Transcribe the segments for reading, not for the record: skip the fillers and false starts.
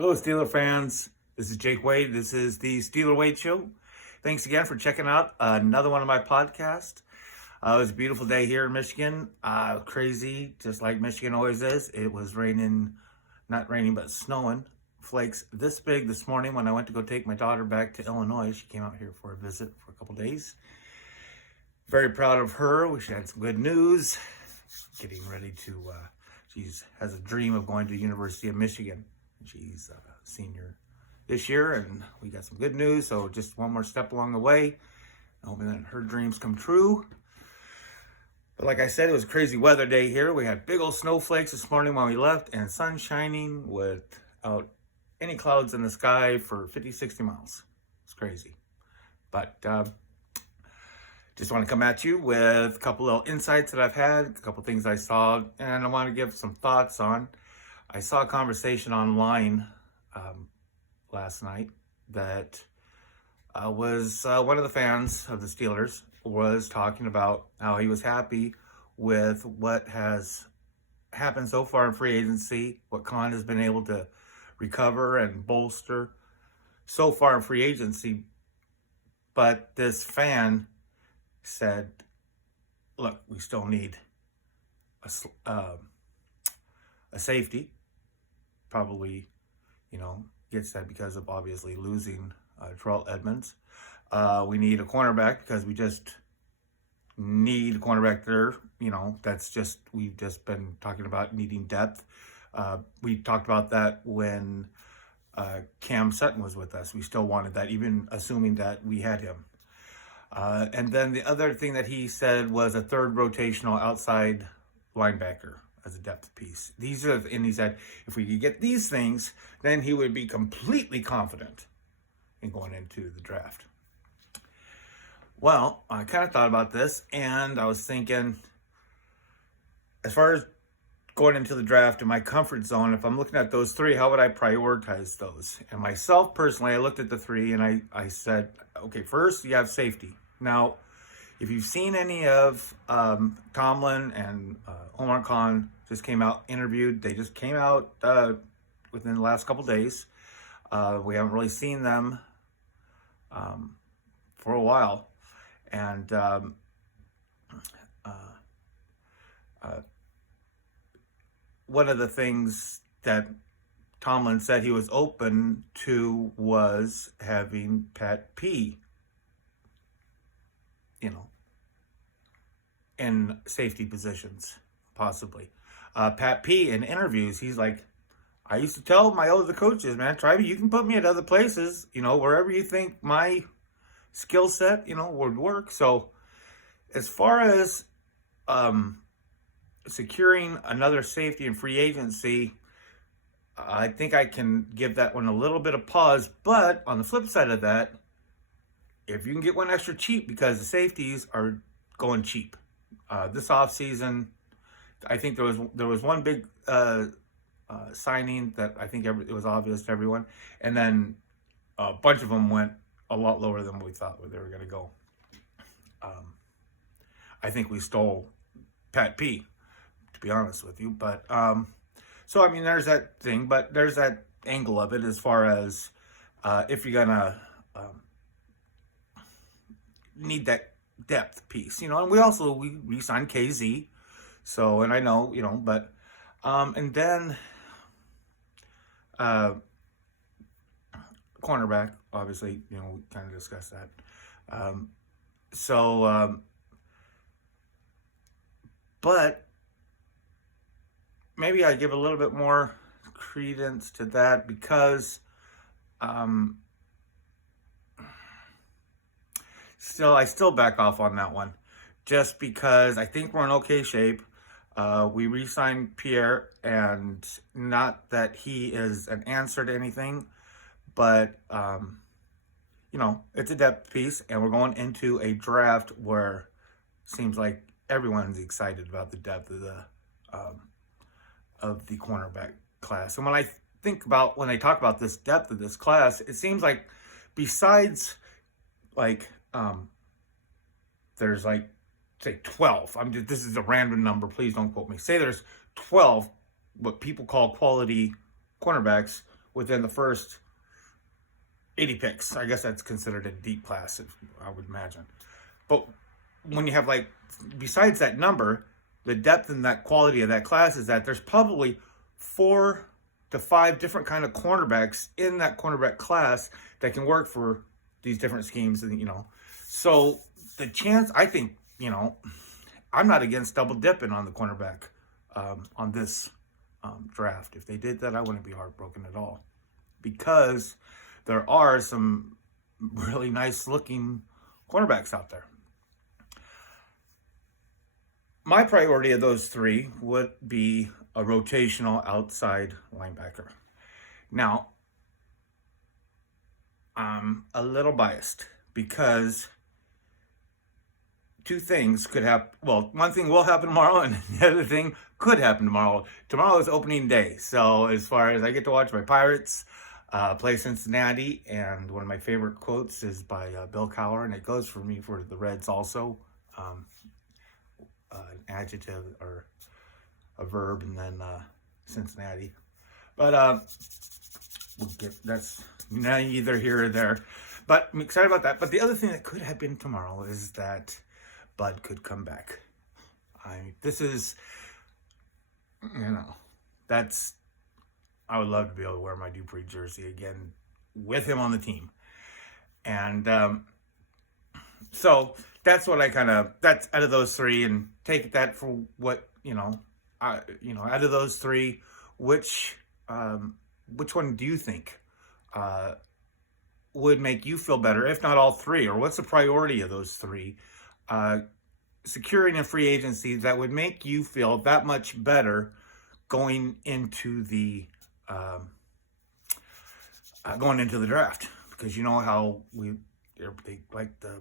Hello, Steeler fans. This is Jake Wade. This is the Steeler Wade Show. Thanks again for checking out another one of my podcasts. It was a beautiful day here in Michigan. Crazy, just like Michigan always is. It was raining, not raining, but snowing. Flakes this big this morning when I went to go take my daughter back to Illinois. She came out here for a visit for a couple days. Very proud of her. We had some good news. Getting ready to, she has a dream of going to the University of Michigan. She's a senior this year, and we got some good news. So just one more step along the way, hoping that her dreams come true. But like I said, it was a crazy weather day here. We had big old snowflakes this morning when we left, and sun shining without any clouds in the sky for 50, 60 miles. It's crazy. But just want to come at you with a couple little insights that I've had, a couple things I saw, and I want to give some thoughts on. I saw a conversation online last night that was one of the fans of the Steelers was talking about how he was happy with what has happened so far in free agency, what Con has been able to recover and bolster so far in free agency. But this fan said, look, we still need a safety. Probably, gets that because of obviously losing Terrell Edmunds. We need a cornerback because we just need a cornerback there. We've just been talking about needing depth. We talked about that when Cam Sutton was with us. We still wanted that, even assuming that we had him. And then the other thing that he said was a third rotational outside linebacker as a depth piece. And he said, if we could get these things, then he would be completely confident in going into the draft. Well, I kind of thought about this, and I was thinking, as far as going into the draft in my comfort zone, if I'm looking at those three, how would I prioritize those? And myself personally, I looked at the three and I said, okay, first you have safety. Now, if you've seen any of Tomlin and Omar just came out, interviewed. They just came out within the last couple days. We haven't really seen them for a while. And one of the things that Tomlin said he was open to was having PatP, in safety positions, possibly. PatP in interviews, he's like, I used to tell my other coaches, man, you can put me at other places, wherever you think my skill set, would work. So as far as securing another safety in free agency, I think I can give that one a little bit of pause. But on the flip side of that, if you can get one extra cheap, because the safeties are going cheap. This offseason, I think there was one big signing that I think it was obvious to everyone. And then a bunch of them went a lot lower than we thought they were going to go. I think we stole PatP, to be honest with you. But so, there's that thing, but there's that angle of it as far as if you're going to need that depth piece, and we re-signed Kazee. So, and I know, but and then cornerback, obviously, we kind of discussed that. But maybe I give a little bit more credence to that because I still back off on that one, just because I think we're in okay shape. We re-signed Pierre, and not that he is an answer to anything, but it's a depth piece, and we're going into a draft where it seems like everyone's excited about the depth of the cornerback class. And when they talk about this depth of this class, it seems like besides there's say 12. This is a random number. Please don't quote me. Say there's 12 what people call quality cornerbacks. within the first 80 picks. I guess that's considered a deep class, I would imagine. But when you have, like, besides that number, the depth and that quality of that class is that there's probably 4 to 5 different kind of cornerbacks in that cornerback class that can work for these different schemes. And, so the chance, I think, I'm not against double dipping on the cornerback on this draft. If they did that, I wouldn't be heartbroken at all, because there are some really nice looking cornerbacks out there. My priority of those 3 would be a rotational outside linebacker. Now, I'm a little biased because 2 things could happen. Well, one thing will happen tomorrow, and the other thing could happen tomorrow. Tomorrow is opening day, so as far as I get to watch my Pirates play Cincinnati, and one of my favorite quotes is by Bill Cowher, and it goes for me for the Reds also. An adjective or a verb, and then Cincinnati. But that's neither here or there. But I'm excited about that. But the other thing that could happen tomorrow is that Bud could come back. This is, I would love to be able to wear my Dupree jersey again with him on the team. And so that's what that's out of those 3, and take that for what, out of those 3, which one do you think would make you feel better, if not all 3, or what's the priority of those 3? Securing a free agency that would make you feel that much better going into the draft, because how they like to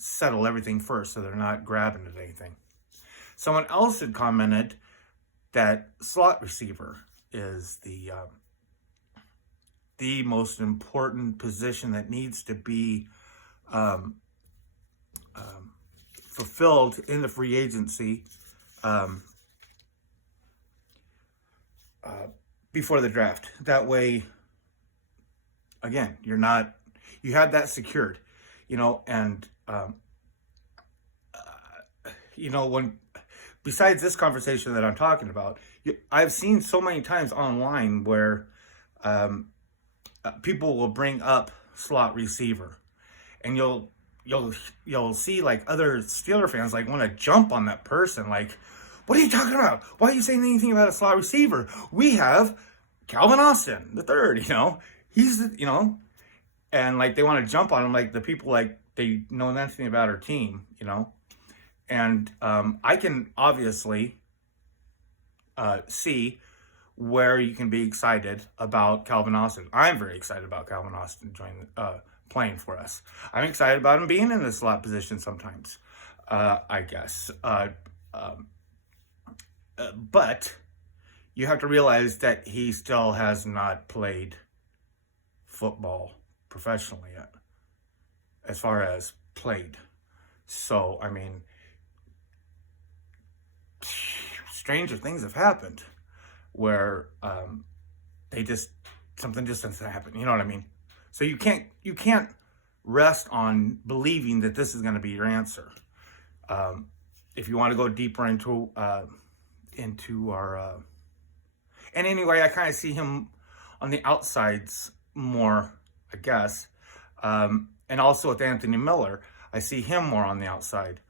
settle everything first, so they're not grabbing at anything. Someone else had commented that slot receiver is the most important position that needs to be fulfilled in the free agency before the draft. That way, again, you have that secured, and when besides this conversation that I'm talking about, I've seen so many times online where people will bring up slot receiver, and you'll see like other Steeler fans like want to jump on that person, like, what are you talking about? Why are you saying anything about a slot receiver? We have Calvin Austin the third, he's and like they want to jump on him like the people like they know nothing about our team, and I can obviously see where you can be excited about Calvin Austin. I'm very excited about Calvin Austin playing for us. I'm excited about him being in the slot position sometimes, I guess. But you have to realize that he still has not played football professionally yet, as far as played. So, stranger things have happened where something just doesn't happen. You know what I mean? So you can't rest on believing that this is going to be your answer. If you want to go deeper into our and anyway, I kind of see him on the outsides more, I guess, and also with Anthony Miller, I see him more on the outside.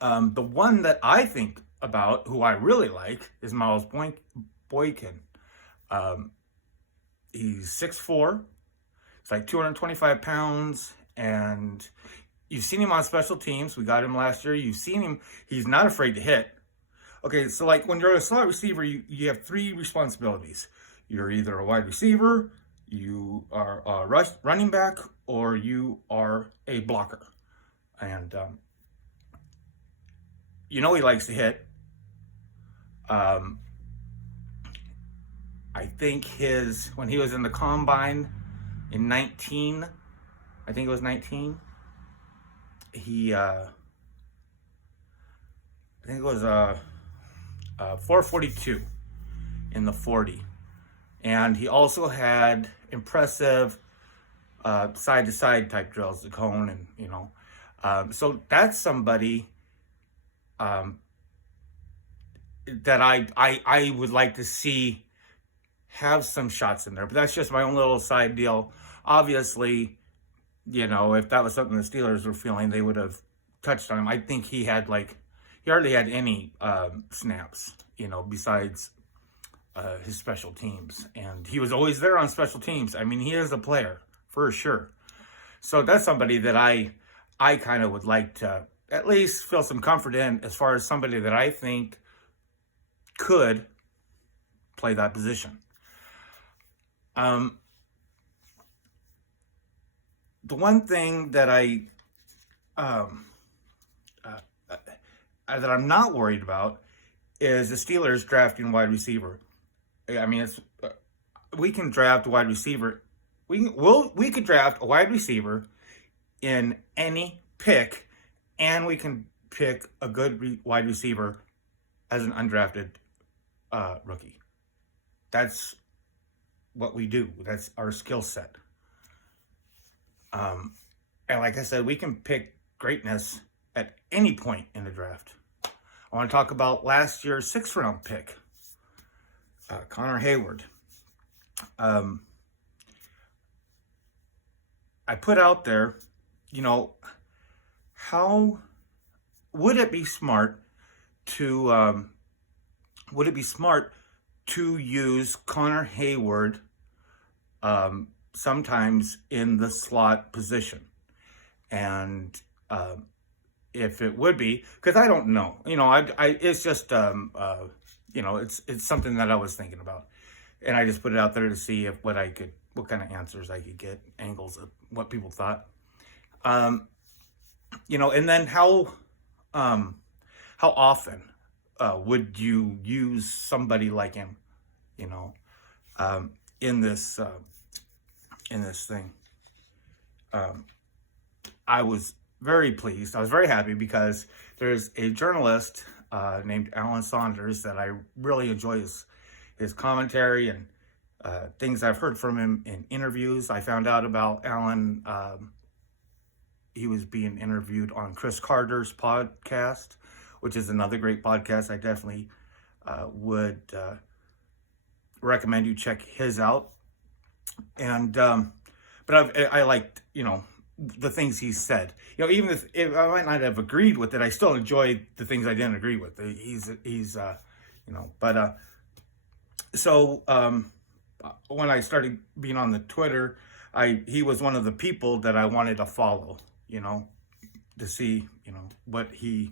The one that I think about, who I really like, is Miles Boykin. He's 6'4", he's like 225 pounds, and you've seen him on special teams. We got him last year. You've seen him. He's not afraid to hit. Okay, so like when you're a slot receiver, you have 3 responsibilities. You're either a wide receiver, you are a running back, or you are a blocker. And he likes to hit. I think when he was in the combine in 19, I think it was 19, he, I think it was 442 in the 40. And he also had impressive side-to-side type drills, the cone, and so that's somebody that I would like to see have some shots in there. But that's just my own little side deal. Obviously, if that was something the Steelers were feeling, they would have touched on him. I think he hardly had any snaps, besides his special teams. And he was always there on special teams. I mean, he is a player, for sure. So that's somebody that I kind of would like to at least feel some comfort in, as far as somebody that I think could play that position. The one thing that that I'm not worried about is the Steelers drafting wide receiver. I mean, we can draft a wide receiver. We could draft a wide receiver in any pick, and we can pick a good wide receiver as an undrafted rookie. That's what we do. That's our skill set. And like I said, we can pick greatness at any point in the draft. I want to talk about last year's 6th round pick, Connor Heyward. I put out there, how would it be smart to use Connor Heyward sometimes in the slot position? And if it would be, because I don't know, it's just it's something that I was thinking about, and I just put it out there to see what kind of answers I could get, angles of what people thought. And then how often would you use somebody like him, in this thing? I was very pleased. I was very happy because there's a journalist named Alan Saunders that I really enjoy his commentary and things I've heard from him in interviews. I found out about Alan. He was being interviewed on Chris Carter's podcast, which is another great podcast. I definitely would recommend you check his out. And but I liked the things he said. Even if I might not have agreed with it, I still enjoyed the things I didn't agree with. He's but so when I started being on the Twitter, he was one of the people that I wanted to follow, to see, what he,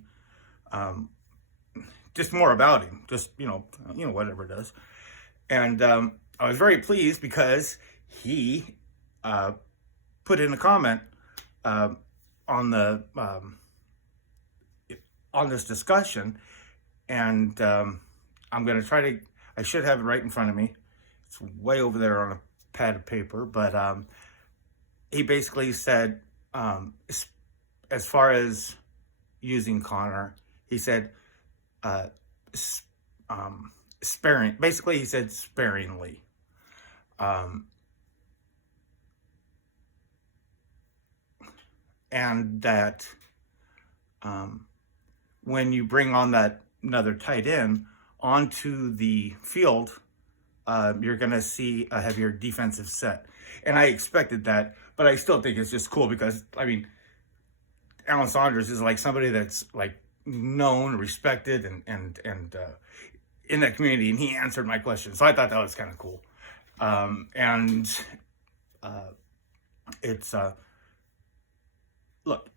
just more about him, just, whatever it does. And I was very pleased because he put in a comment on this discussion, and I'm going to I should have it right in front of me. It's way over there on a pad of paper, but he basically said, as far as using Connor, he said sparing. Basically, he said sparingly. And that when you bring on that another tight end onto the field, you're going to see a heavier defensive set. And I expected that, but I still think it's just cool because, Alan Saunders is somebody that's known, respected, and in that community, and he answered my question. So I thought that was kind of cool. It's look,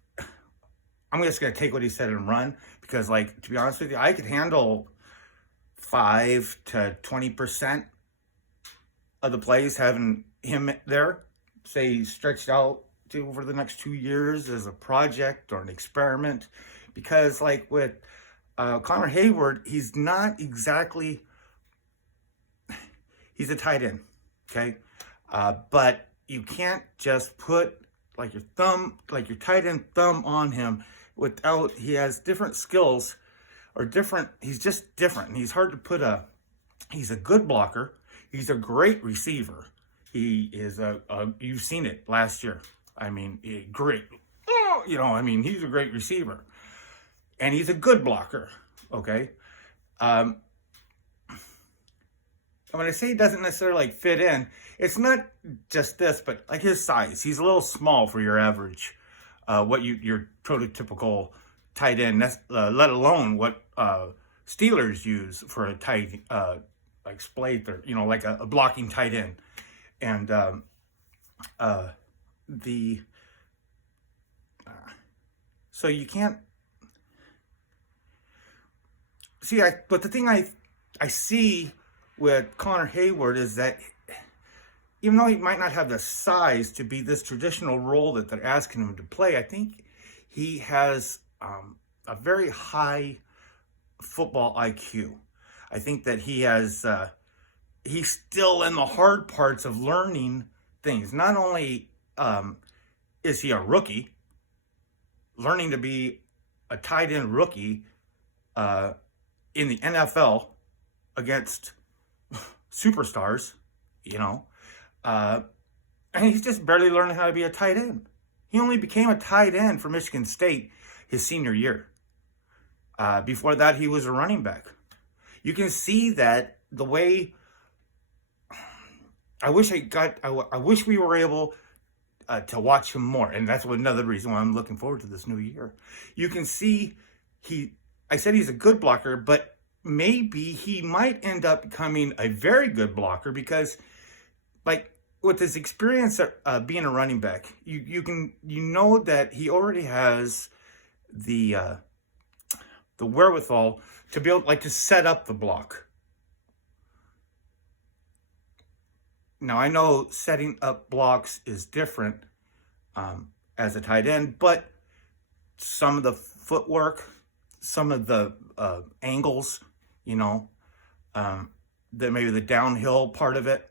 I'm just going to take what he said and run because, to be honest with you, I could handle 5 to 20% of the plays having him there, say, stretched out to over the next 2 years as a project or an experiment. Because, with Connor Heyward, he's not exactly, he's a tight end, okay? But you can't just put your tight end thumb on him without, he has different skills or he's just different. And he's hard to put he's a good blocker. He's a great receiver. He is you've seen it last year. I mean, great. He's a great receiver. And he's a good blocker, okay? When I say he doesn't necessarily fit in, it's not just this, but like his size. He's a little small for your average, your prototypical tight end. That's let alone what Steelers use for a tight like Splate or like a blocking tight end, and so you can't see. But the thing I see with Connor Heyward is that even though he might not have the size to be this traditional role that they're asking him to play, I think he has a very high football IQ. I think that he has, he's still in the hard parts of learning things. Not only is he a rookie, learning to be a tight end rookie in the NFL against superstars, and he's just barely learning how to be a tight end. He only became a tight end for Michigan State his senior year. Before that, he was a running back. You can see that the way. I wish we were able to watch him more, and that's another reason why I'm looking forward to this new year. You can see I said he's a good blocker, but maybe he might end up becoming a very good blocker because, like, with his experience being a running back, you know that he already has the wherewithal to be able to set up the block. Now, I know setting up blocks is different as a tight end, but some of the footwork, some of the angles, maybe the downhill part of it,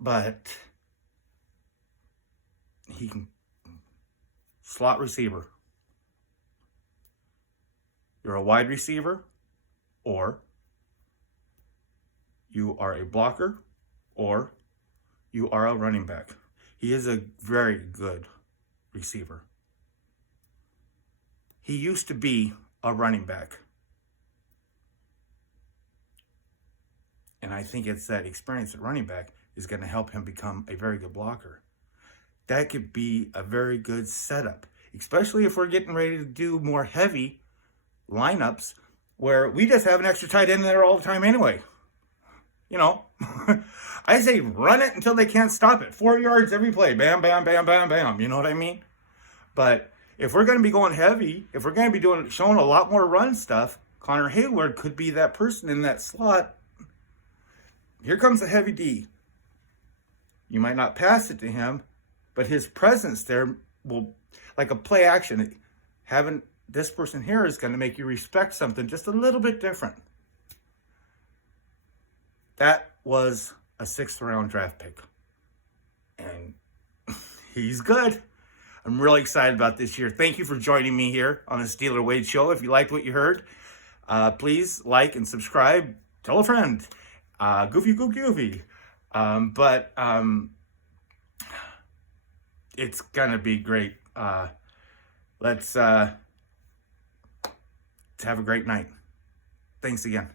but he can slot receiver. You're a wide receiver, or you are a blocker, or you are a running back. He is a very good receiver. He used to be a running back. And I think it's that experience at running back is going to help him become a very good blocker. That could be a very good setup, especially if we're getting ready to do more heavy lineups where we just have an extra tight end there all the time anyway. I say run it until they can't stop it. 4 yards every play. Bam, bam, bam, bam, bam. You know what I mean? But if we're going to be going heavy, if we're going to be showing a lot more run stuff, Connor Heyward could be that person in that slot. Here comes the heavy D. You might not pass it to him, but his presence there will, like a play action, having this person here is going to make you respect something just a little bit different. That was a 6th round draft pick. And he's good. I'm really excited about this year. Thank you for joining me here on the Steeler Wade Show. If you liked what you heard, please like and subscribe. Tell a friend. Goofy. It's going to be great. Let's have a great night. Thanks again.